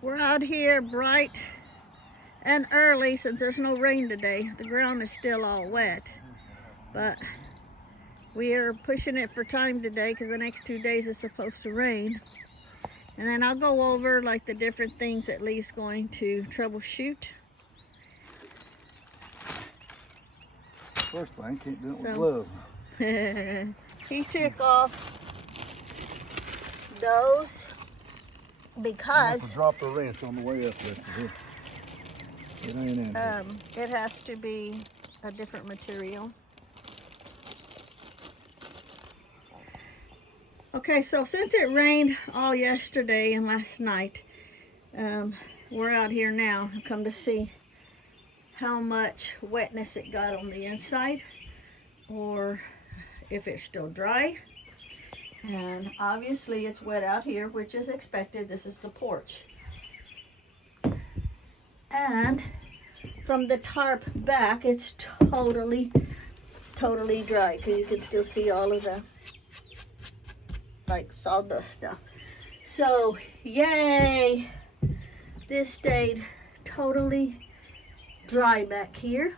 We're out here bright and early since there's no rain today. The ground is still all wet, but we are pushing it for time today because the next 2 days is supposed to rain. And then I'll go over like the different things that Lee's going to troubleshoot. First thing, can't do it with gloves. He took off those because drop the wrench on the way up there. It ain't in there. It has to be a different material. Okay, so since it rained all yesterday and last night, we're out here now. I've come to see how much wetness it got on the inside or if it's still dry. And obviously it's wet out here, which is expected. This is the porch. And from the tarp back, it's totally dry because you can still see all of the like sawdust stuff. So yay, this stayed totally dry back here.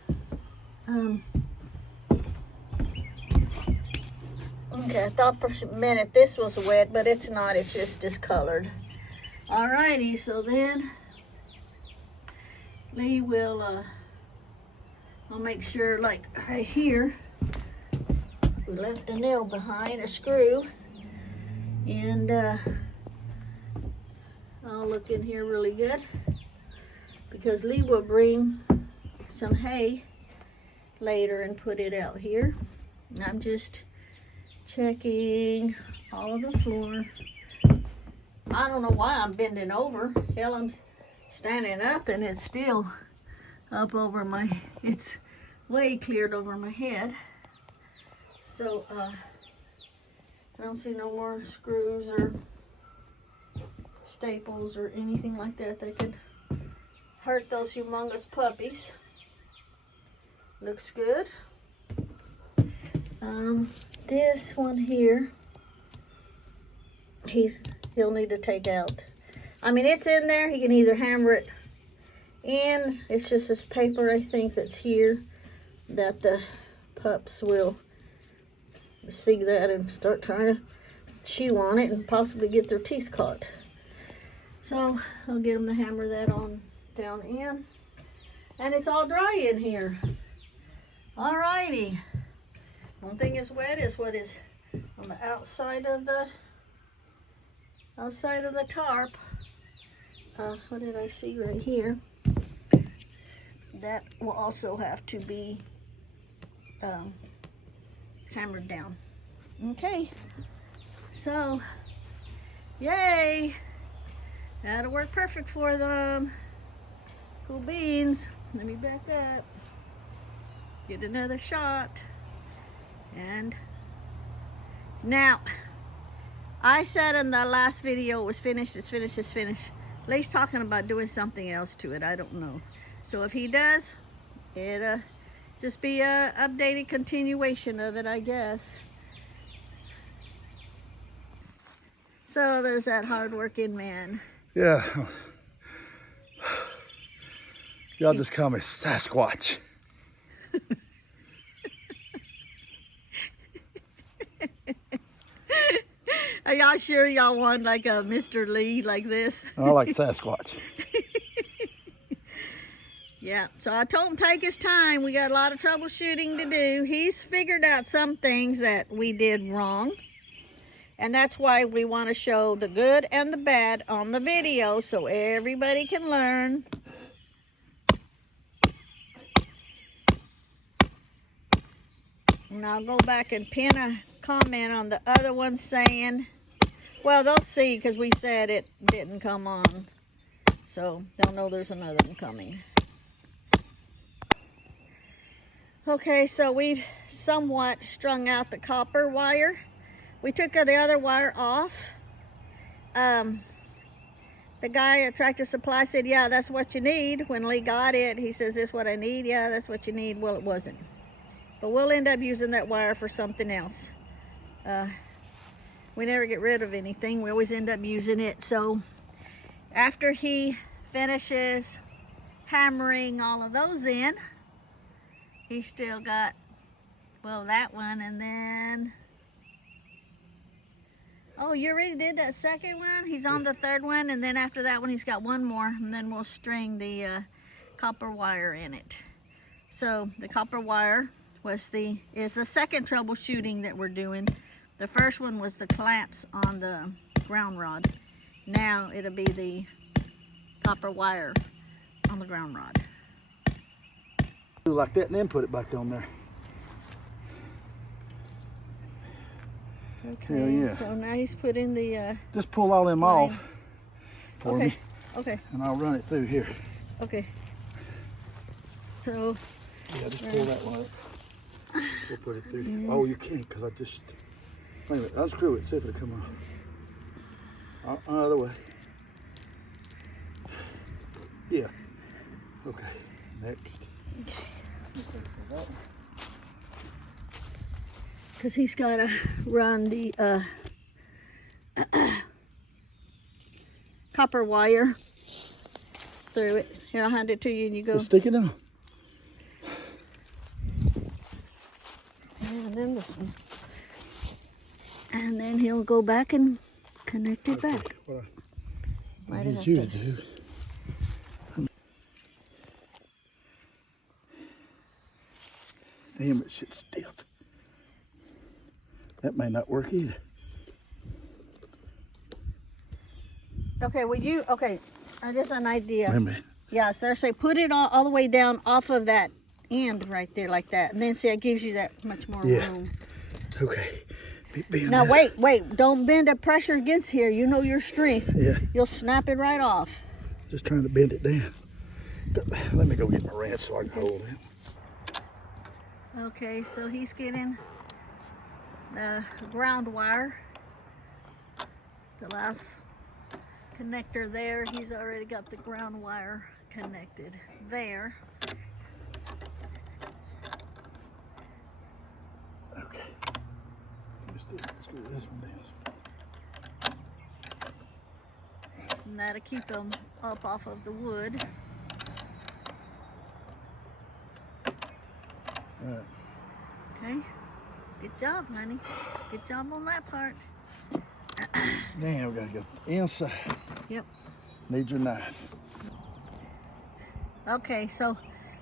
Okay, I thought for a minute this was wet, but it's not. It's just discolored. Alrighty, so then Lee will I'll make sure, like right here, we left a nail behind, a screw, and I'll look in here really good because Lee will bring some hay later and put it out here. And I'm just checking all of the floor. I don't know why I'm bending over. Hell, I'm standing up and it's still up over my, it's way cleared over my head. So I don't see no more screws or staples or anything like that that could hurt those humongous puppies. Looks good. This one here, he'll need to take out. I mean, it's in there. He can either hammer it in. It's just this paper, I think, that's here that the pups will see that and start trying to chew on it and possibly get their teeth caught. So I'll get them to hammer that on down in. And it's all dry in here. Alrighty. One thing is wet is what is on the outside of the tarp. What did I see right here? That will also have to be hammered down. Okay, so yay, that'll work perfect for them. Cool beans. Let me back up, get another shot. And now I said in the last video it was finished, it's finished, it's finished. Lee's talking about doing something else to it. I don't know. So if he does, it'll just be a updated continuation of it, I guess. So there's that hard-working man. Yeah. Y'all just call me Sasquatch. Are y'all sure y'all want like a Mr. Lee like this? I like Sasquatch. Yeah, so I told him take his time. We got a lot of troubleshooting to do. He's figured out some things that we did wrong. And that's why we want to show the good and the bad on the video so everybody can learn. And I'll go back and pin a comment on the other one saying, well, they'll see because we said it didn't come on. So they'll know there's another one coming. Okay, so we've somewhat strung out the copper wire. We took the other wire off. The guy at Tractor Supply said, yeah, that's what you need. When Lee got it, he says, this is what I need. Yeah, that's what you need. Well, it wasn't. But we'll end up using that wire for something else. We never get rid of anything. We always end up using it. So after he finishes hammering all of those in, he's still got, well, that one, and then, oh, you already did that second one? He's on the third one, and then after that one, he's got one more, and then we'll string the copper wire in it. So the copper wire is the second troubleshooting that we're doing. The first one was the clamps on the ground rod. Now it'll be the copper wire on the ground rod. Do like that and then put it back on there. Okay, Hell yeah. so now he's putting the just pull all them line off for me. Okay. And I'll run it through here. Okay. So yeah, just pull that one up. We'll put it through. Yes. Oh, you can't, because I just, wait a minute, unscrew it, see if it'll come off. Other way. Yeah. Okay, next. Okay. Because he's got to run the copper wire through it. Here, I'll hand it to you and you go. Just stick it in. And then this one. And then he'll go back and connect it back. What I Might need have you to to do. Damn, it shit's stiff. That may not work either. Okay, okay, just an idea. Wait a minute. Yeah, so say put it all the way down off of that end right there like that. And then see, it gives you that much more room. Okay. Now wait, don't bend the pressure against here. You know your strength. Yeah. You'll snap it right off. Just trying to bend it down. Let me go get my wrench so I can hold it. Okay, so he's getting the ground wire. The last connector there, he's already got the ground wire connected there. Okay. Just screw this one down. And that'll keep them up off of the wood. All right. Okay. Good job, honey. Good job on that part. Now we gotta go inside. Yep. Need your knife. Okay, so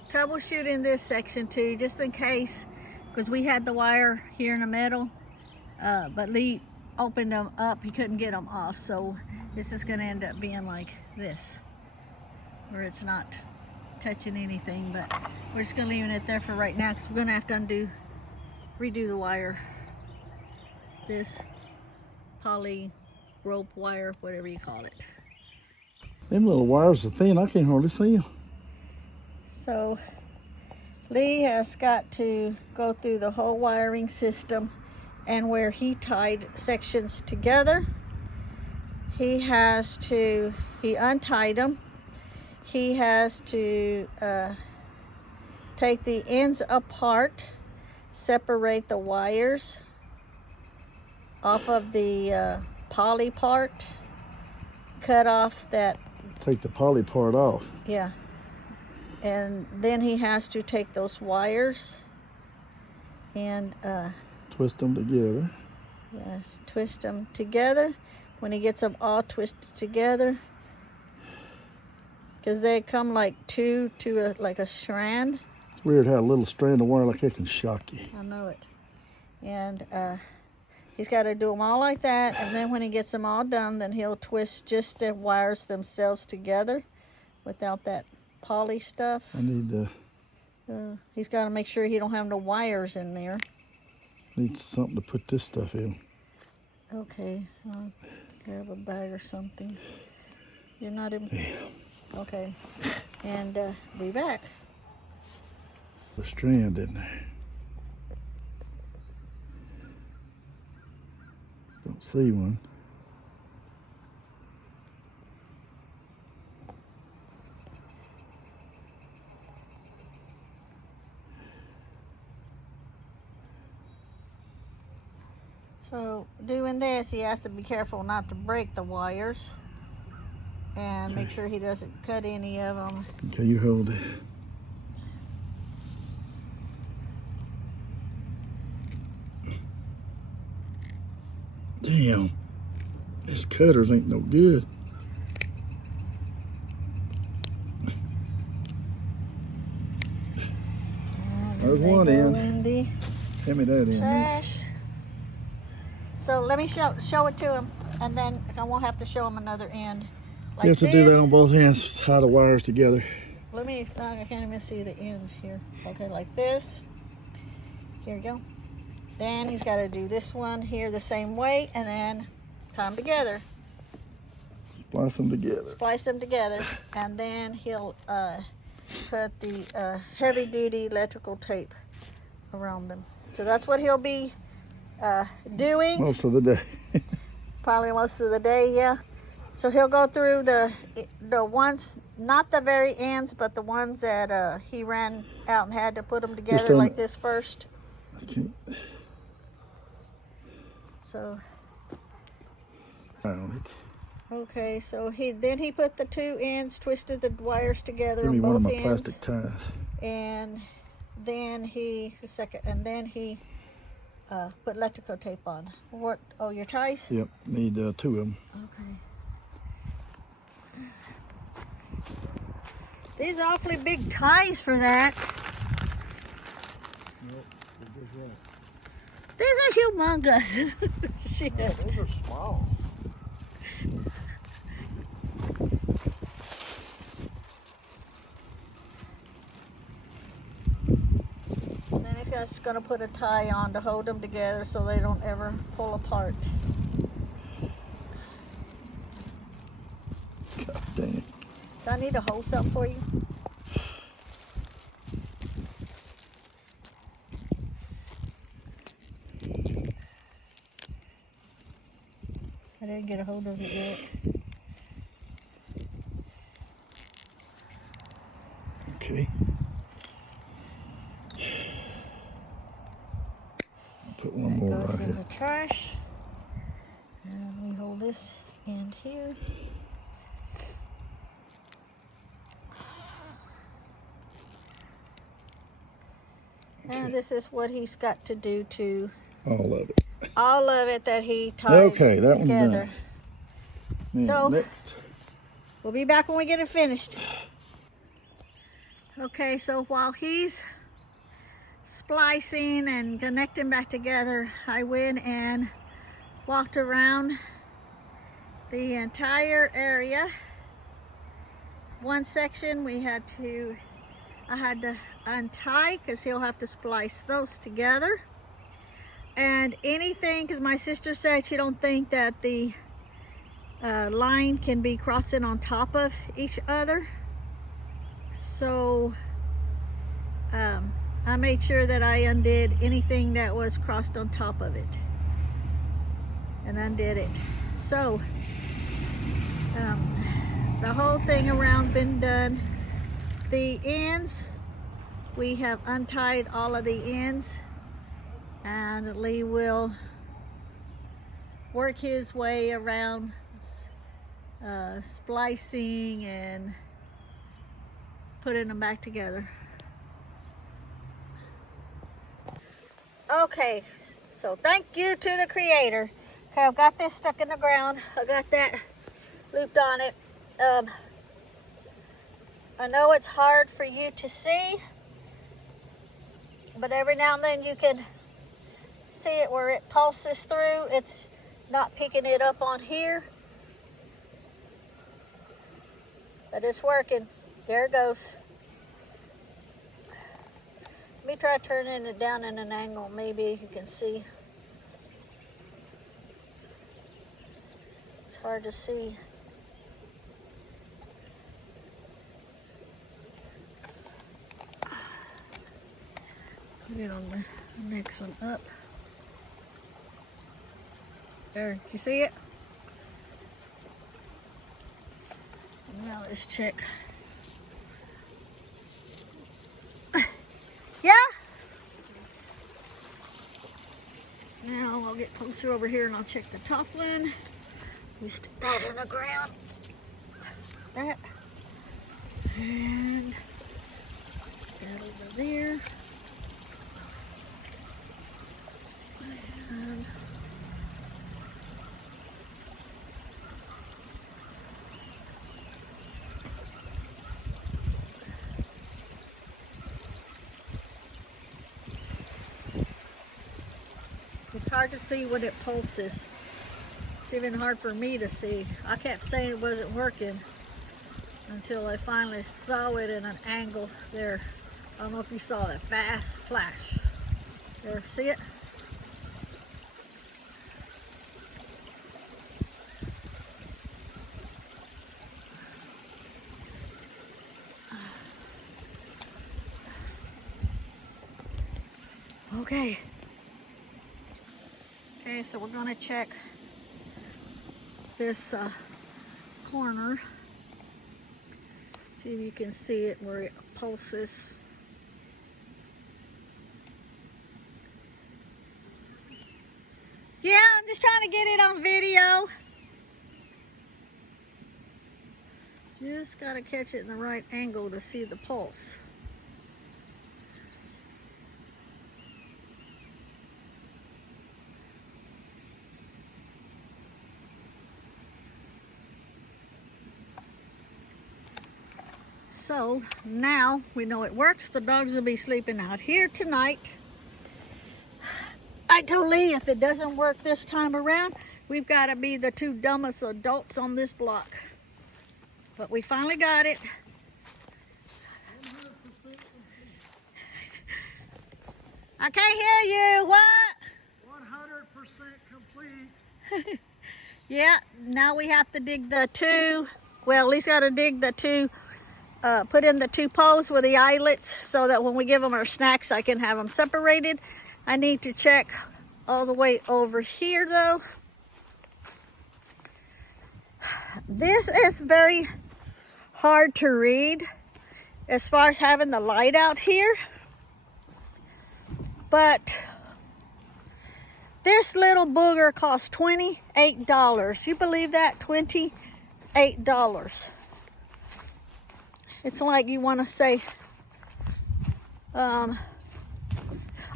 troubleshooting this section too, just in case, because we had the wire here in the middle, but Lee opened them up, he couldn't get them off, so this is going to end up being like this, where it's not touching anything, but we're just going to leave it there for right now, because we're going to have to redo the wire, this poly rope wire, whatever you call it. Them little wires are thin, I can't hardly see them. So Lee has got to go through the whole wiring system, and where he tied sections together, he untied them. He has to take the ends apart, separate the wires off of the poly part, cut off that. Take the poly part off. Yeah. And then he has to take those wires and twist them together. yes, twist them together. When he gets them all twisted together, because they come like two to like a strand. It's weird how a little strand of wire like that can shock you. I know it. And he's got to do them all like that, and then when he gets them all done, then he'll twist just the wires themselves together without that poly stuff. I need to. He's got to make sure he don't have no wires in there. Need something to put this stuff in. Okay, I'll grab a bag or something. You're not in. Yeah. Okay, and be back. The strand in there. Don't see one. So doing this, he has to be careful not to break the wires. and make sure he doesn't cut any of them. Okay, you hold it. Damn, this cutters ain't no good. There's one end. In the Hand me that in. trash. So let me show it to him, and then I won't have to show him another end. Like You have to this. do that on both ends, tie the wires together. Let me, I can't even see the ends here. Okay, like this. Here you go. Then he's got to do this one here the same way, and then tie them together. Splice them together. Splice them together, and then he'll put the heavy-duty electrical tape around them. So that's what he'll be doing. Most of the day. Probably most of the day, yeah. So he'll go through the ones, not the very ends, but the ones that he ran out and had to put them together like this first. I can't. So. Found it. Okay, so then he put the two ends, twisted the wires together Give me on one of both my ends, plastic ties. and then he put electrical tape on. What? Oh, your ties? Yep, need two of them. Okay. These are awfully big ties for that. These are humongous. Shit. Those are small. And then he's just going to put a tie on to hold them together so they don't ever pull apart. God dang it. Do I need to hold something for you? I didn't get a hold of it yet. Okay. I'll put one more Goes right in here. the trash. And we hold this end here. And this is what he's got to do to All of it. all of it that he tied Okay, that one's together. done. Now, So- next. We'll be back when we get it finished. Okay, so while he's splicing and connecting back together, I went and walked around the entire area. One section I had to untie because he'll have to splice those together. And anything, because my sister said she don't think that the line can be crossing on top of each other. So I made sure that I undid anything that was crossed on top of it and undid it. So the whole thing around been done. The ends, we have untied all of the ends, and Lee will work his way around splicing and putting them back together. Okay, so thank you to the creator. Okay, I've got this stuck in the ground. I got that looped on it. I know it's hard for you to see, but every now and then you can see it where it pulses through. It's not picking it up on here, but it's working. There it goes. Let me try turning it down in an angle. Maybe you can see. It's hard to see. Put it on the next one up. There, you see it? Now let's check. Yeah? Now I'll get closer over here and I'll check the top one. We stick that in the ground. that. And that over there. And it's hard to see when it pulses. It's even hard for me to see. I kept saying it wasn't working until I finally saw it in an angle there. I don't know if you saw that fast flash. There, see it? Okay. Okay, so we're gonna check this corner. See if you can see it where it pulses. Yeah, I'm just trying to get it on video. Just gotta catch it in the right angle to see the pulse. So now we know it works. The dogs will be sleeping out here tonight. I told Lee if it doesn't work this time around, we've got to be the two dumbest adults on this block. But we finally got it. 100% I can't hear you. What? 100% complete. Yeah, now we have to dig the two. Well, Lee's got to dig the two. Put in the two poles with the eyelets so that when we give them our snacks, I can have them separated. I need to check all the way over here though. This is very hard to read as far as having the light out here. But this little booger costs $28. You believe that? $28. It's like you want to say, oh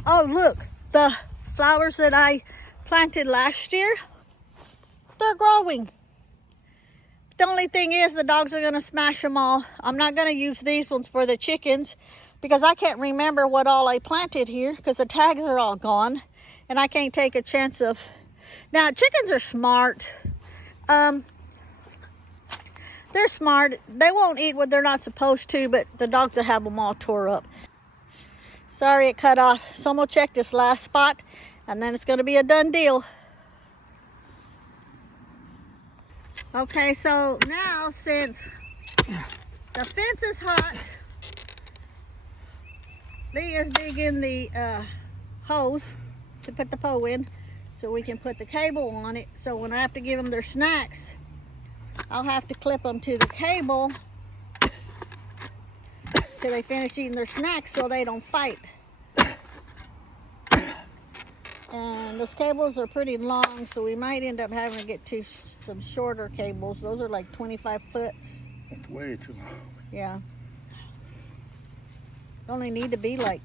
look, the flowers that I planted last year, they're growing. The only thing is the dogs are going to smash them all. I'm not going to use these ones for the chickens because I can't remember what all I planted here because the tags are all gone and I can't take a chance of. Now chickens are smart. They're smart. They won't eat what they're not supposed to, but the dogs will have them all tore up. Sorry it cut off. So I'm going to check this last spot, and then it's going to be a done deal. Okay, so now since the fence is hot, Lee is digging the hose to put the pole in so we can put the cable on it. So when I have to give them their snacks, I'll have to clip them to the cable till they finish eating their snacks so they don't fight. And those cables are pretty long, so we might end up having to get some shorter cables. Those are like 25 foot. That's way too long. Yeah. Only need to be like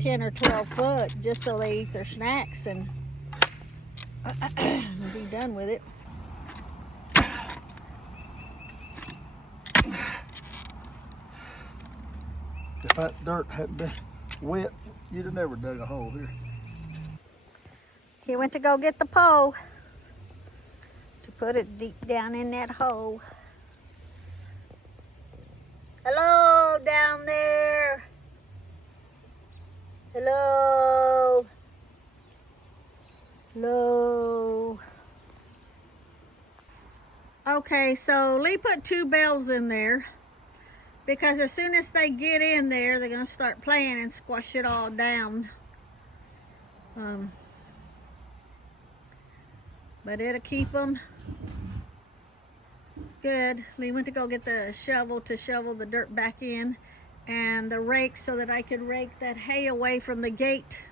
10 or 12 foot just so they eat their snacks and be done with it. If that dirt hadn't been wet, you'd have never dug a hole here. He went to go get the pole to put it deep down in that hole. Hello down there. Hello. Hello. Okay, so Lee put 2 bells in there because as soon as they get in there, they're going to start playing and squash it all down. But it'll keep them good. Lee went to go get the shovel to shovel the dirt back in and the rake so that I could rake that hay away from the gate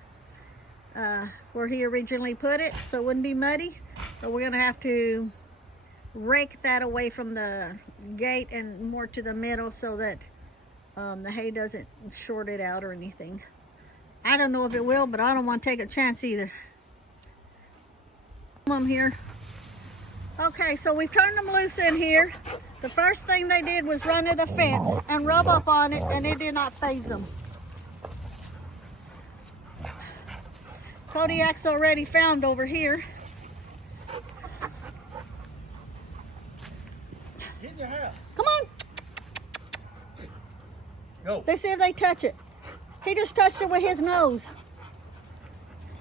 where he originally put it so it wouldn't be muddy. But we're going to have to rake that away from the gate and more to the middle so that the hay doesn't short it out or anything. I don't know if it will, but I don't want to take a chance either. Them here. Okay, so we've turned them loose in here. The first thing they did was run to the fence and rub up on it, and it did not faze them. Kodiak's already found over here. Get in your house. Come on. Go. Let's see if they touch it. He just touched it with his nose.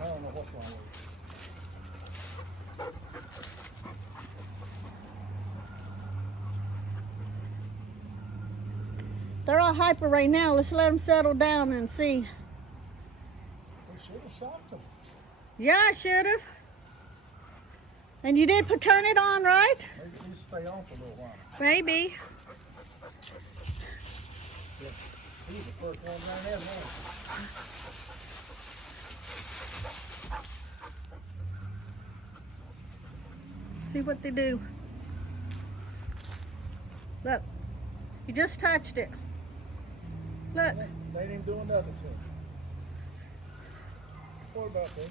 I don't know what's wrong with it. They're all hyper right now. Let's let them settle down and see. We should have shocked them. Yeah, I should have. And you did turn it on, right? Maybe it needs to stay on for a little while. Maybe. Yeah. He's the first one down there now. See what they do. Look, you just touched it. Look. They ain't even doing nothing to him. What about that?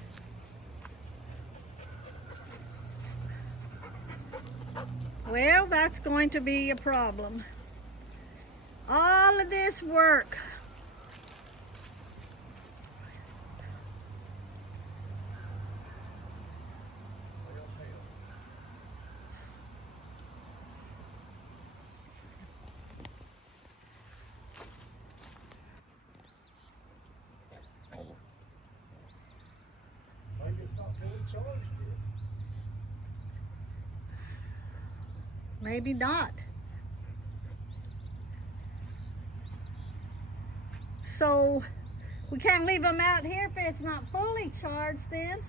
Well, that's going to be a problem. All of this work. Maybe it's not fully charged yet. Maybe not. So we can't leave them out here if it's not fully charged then. It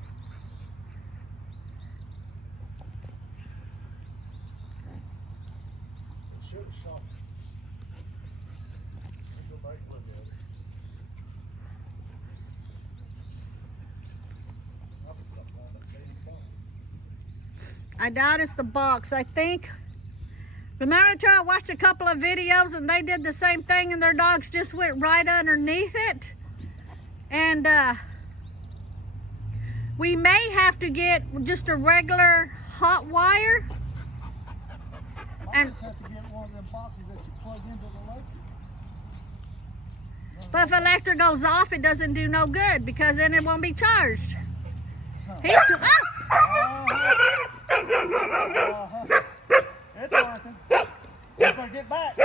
should have shocked him. Let's go back and look at it. Probably something wrong with that damn phone. I doubt it's the box. I think, remember I watched a couple of videos and they did the same thing and their dogs just went right underneath it. And we may have to get just a regular hot wire. I And just have to get one of them boxes that you plug into the electric. but if electric goes off, it doesn't do no good because then it won't be charged. Huh. He's It's working. You better get back.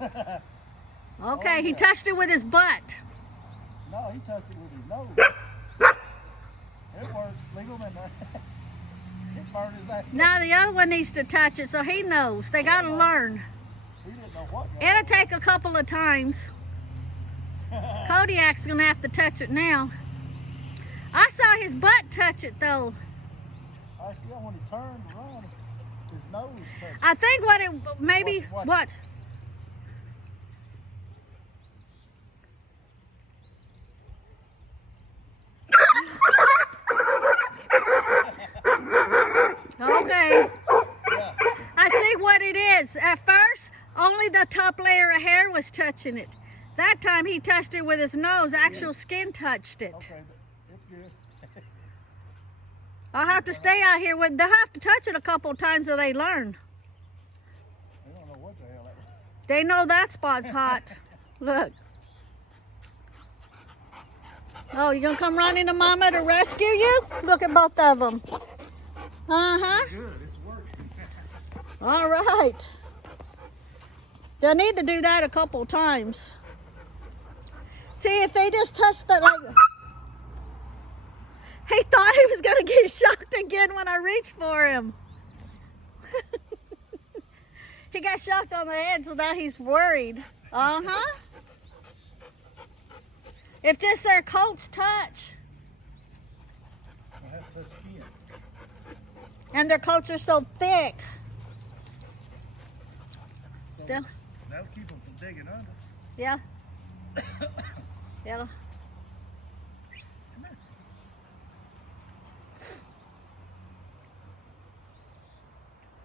okay, Oh, he yeah. touched it with his butt. No, he touched it with his nose. It works. Leave him in there. It burned his ass. Now the other one needs to touch it so he knows. They gotta learn. He didn't know what. It'll take a couple of times. Kodiak's gonna have to touch it now. I saw his butt touch it though. I still, when he turned around, his nose touched. I think what it maybe Watch. what? Okay, Yeah. I see what it is. At first, only the top layer of hair was touching it. That time he touched it with his nose. Actual skin touched it. Okay, it's good. I'll have to stay out here with. They'll have to touch it a couple of times so they learn. They don't know what the hell that was. They know that spot's hot. Look. Oh, you gonna come running to Mama to rescue you? Look at both of them. Uh-huh. Good, it's working. All right. They'll need to do that a couple times. See, if they just touch that like... He thought he was gonna get shocked again when I reached for him. He got shocked on the head, so now he's worried. Uh-huh. If just their coats touch, It has to touch skin. and their coats are so thick. So Yeah. that'll keep them from digging under. Yeah. Yeah. Come here.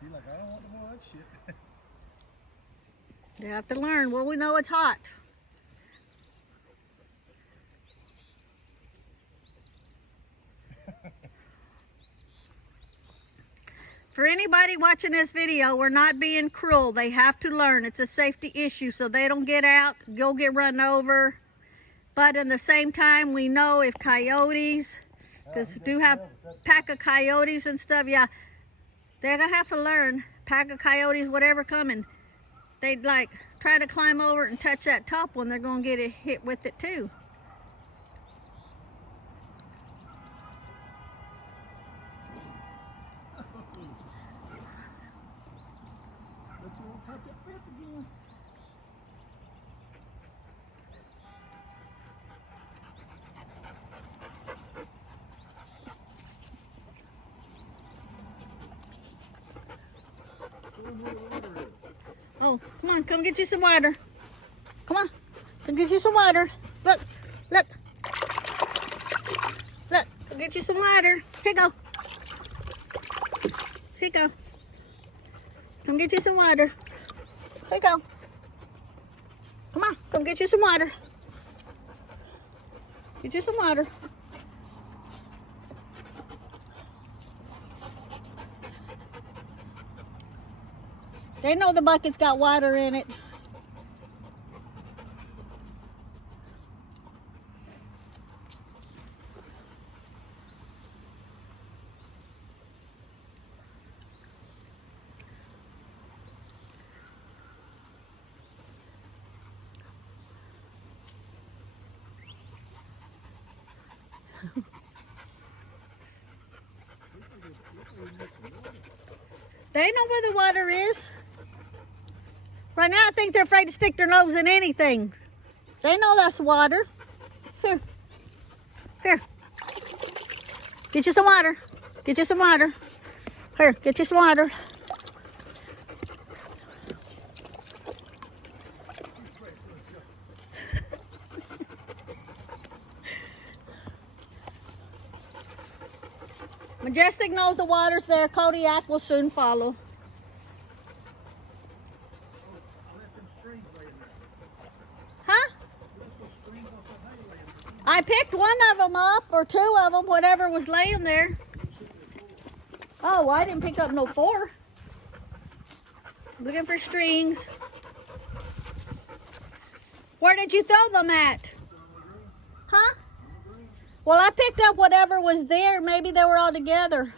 You He's like, I don't want no more of that shit. You have to learn. Well, we know it's hot. For anybody watching this video, we're not being cruel. They have to learn. It's a safety issue, so they don't get out, go get run over. But in the same time, we know if coyotes, because we do have pack of coyotes and stuff, yeah, they're gonna have to learn. Pack of coyotes, whatever coming, they'd like try to climb over and touch that top one, they're gonna get hit with it too. But you won't touch that fence again. Oh, come on, come get you some water. Come on, come get you some water. Look, look. Look, come get you some water. Here you go. Here you go. Come get you some water. Here you go. Come on, come get you some water. Get you some water. They know the bucket's got water in it. They know where the water is. Right now, I think they're afraid to stick their nose in anything. They know that's water. Here. Here. Get you some water. Get you some water. Here, get you some water. Majestic knows the water's there. Kodiak will soon follow. Huh? I picked one of them up, or two of them, whatever was laying there. Oh, I didn't pick up no 4. Looking for strings. Where did you throw them at? Huh? Well, I picked up whatever was there. Maybe they were all together.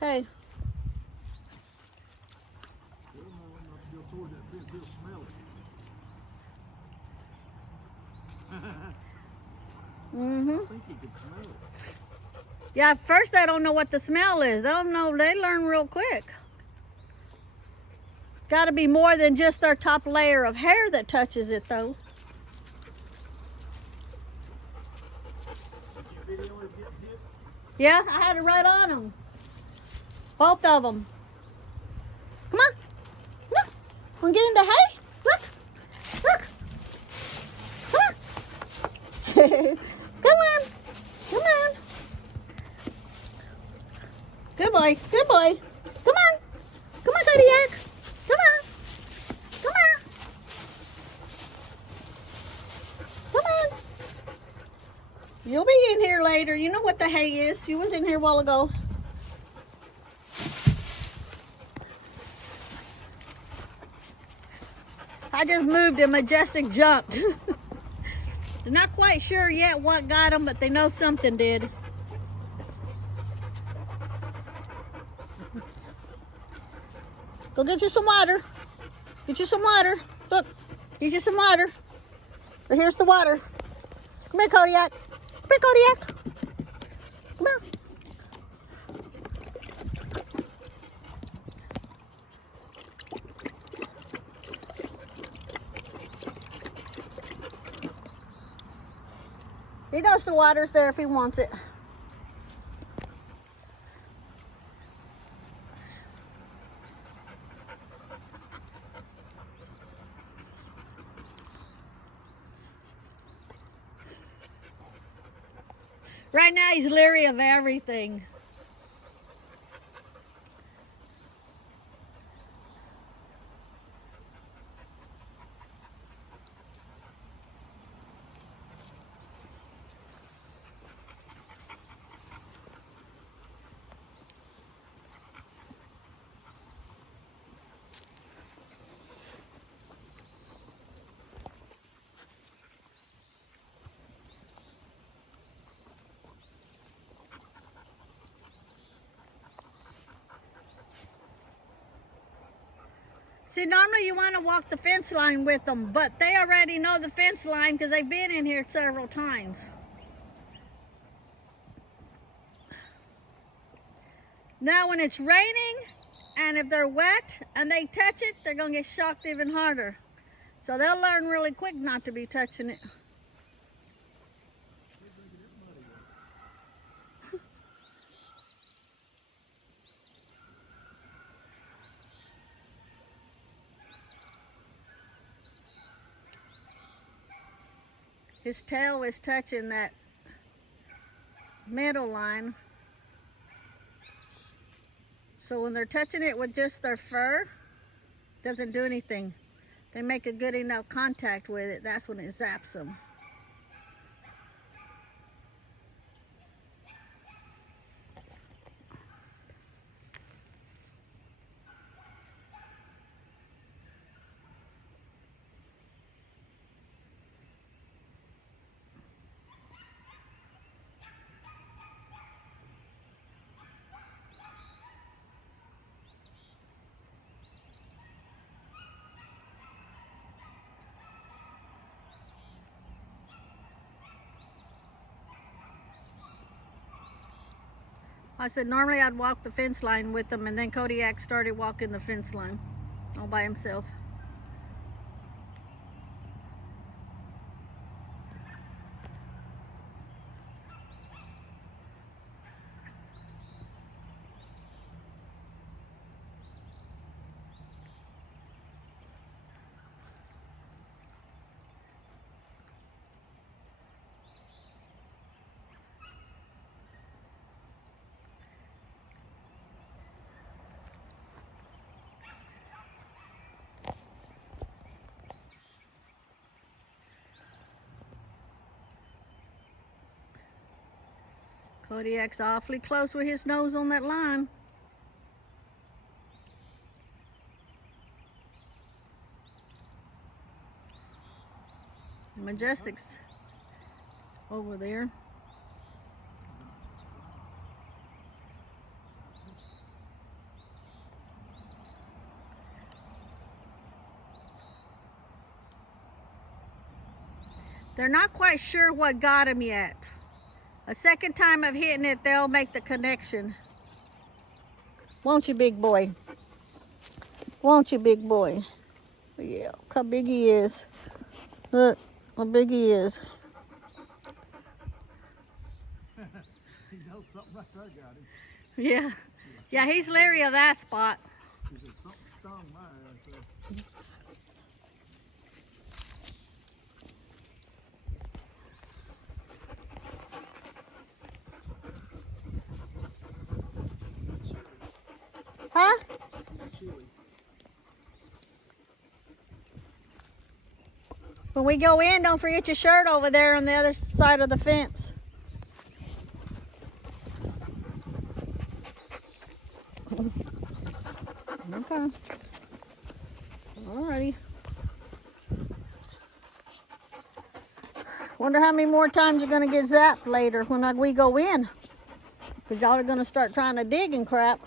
Hey. Mm-hmm. I think you could smell it. Yeah, at first they don't know what the smell is. They don't know. They learn real quick. It's got to be more than just their top layer of hair that touches it, though. Yeah, I had it right on them. Both of them. Come on. Come on. Wanna get in the hay? Look. Look. Come on. Come on. Come on. Good boy. Good boy. Come on. Come on, Kodiak. Come on. Come on. Come on. You'll be in here later. You know what the hay is. You was in here a while ago. I just moved and Majestic jumped. They're not quite sure yet what got them, but they know something did. Go get you some water. Get you some water. Look, get you some water. But here's the water. Come here, Kodiak. Come here, Kodiak. Come on. He knows the water's there if he wants it. Right now he's leery of everything. See, normally you want to walk the fence line with them, but they already know the fence line because they've been in here several times. Now when it's raining and if they're wet and they touch it, they're going to get shocked even harder. So they'll learn really quick not to be touching it. His tail is touching that middle line. So when they're touching it with just their fur, doesn't do anything. They make a good enough contact with it, that's when it zaps them. I said normally I'd walk the fence line with them, and then Kodiak started walking the fence line all by himself. Kodiak's awfully close with his nose on that line. Majestic's over there. They're not quite sure what got him yet. A second time of hitting it, they'll make the connection. Won't you, big boy? Won't you, big boy? Yeah, look how big he is. Look how big he is. He knows something right there got him. Yeah. Yeah, he's leery of that spot. He said something stung my ass. Huh? When we go in, don't forget your shirt over there on the other side of the fence. Okay. Alrighty. Wonder how many more times you're gonna get zapped later when we go in. Because y'all are gonna start trying to dig and crap.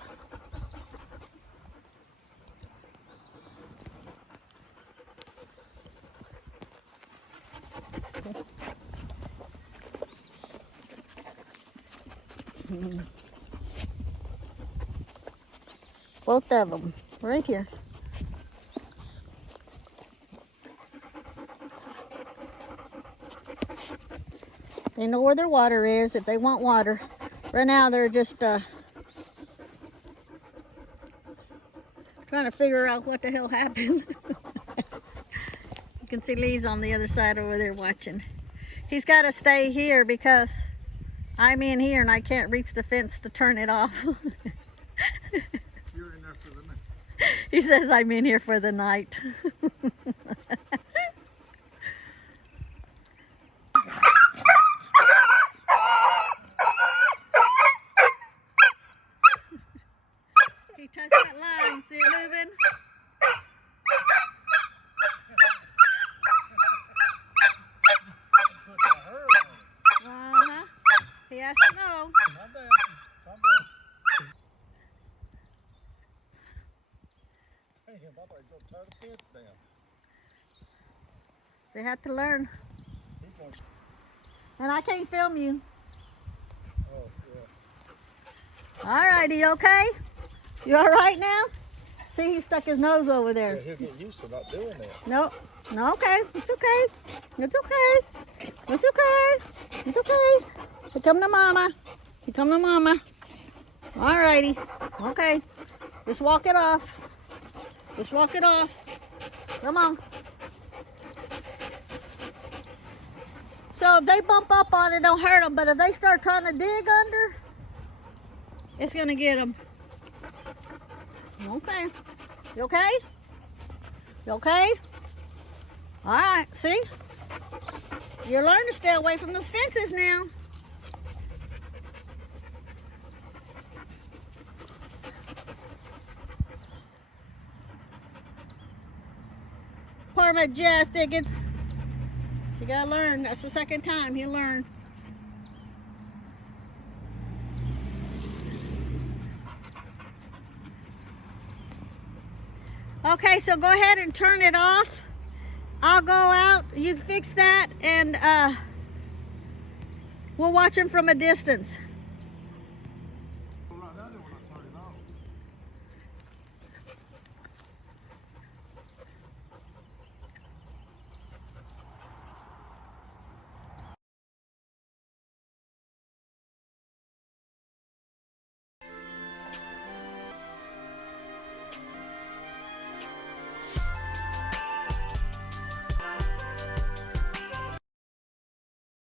Both of them, right here. They know where their water is if they want water. Right now they're just trying to figure out what the hell happened. You can see Lee's on the other side over there watching. He's got to stay here because I'm in here and I can't reach the fence to turn it off. You're in there for the night. He says I'm in here for the night. He touched that line, see it moving? Put the herd on it. He has to know. Calm down. Calm down. Damn, I thought he was going to tear the fence down. They have to learn. He's going to... And I can't film you. Oh, yeah. All righty, you okay? You all right now? See, he stuck his nose over there. Yeah, he'll get used to not doing that. No, no, okay. It's okay. It's okay. It's okay. It's okay. Here come to mama. Here come to mama. All righty. Okay. Just walk it off. Just walk it off. Come on. So if they bump up on it, don't hurt them. But if they start trying to dig under, it's going to get them. Okay. You okay? You okay? All right. See? You're learning to stay away from those fences now. Poor Majestic. You gotta learn. That's the second time he'll learn. Okay, so go ahead and turn it off. I'll go out, you fix that, and we'll watch him from a distance.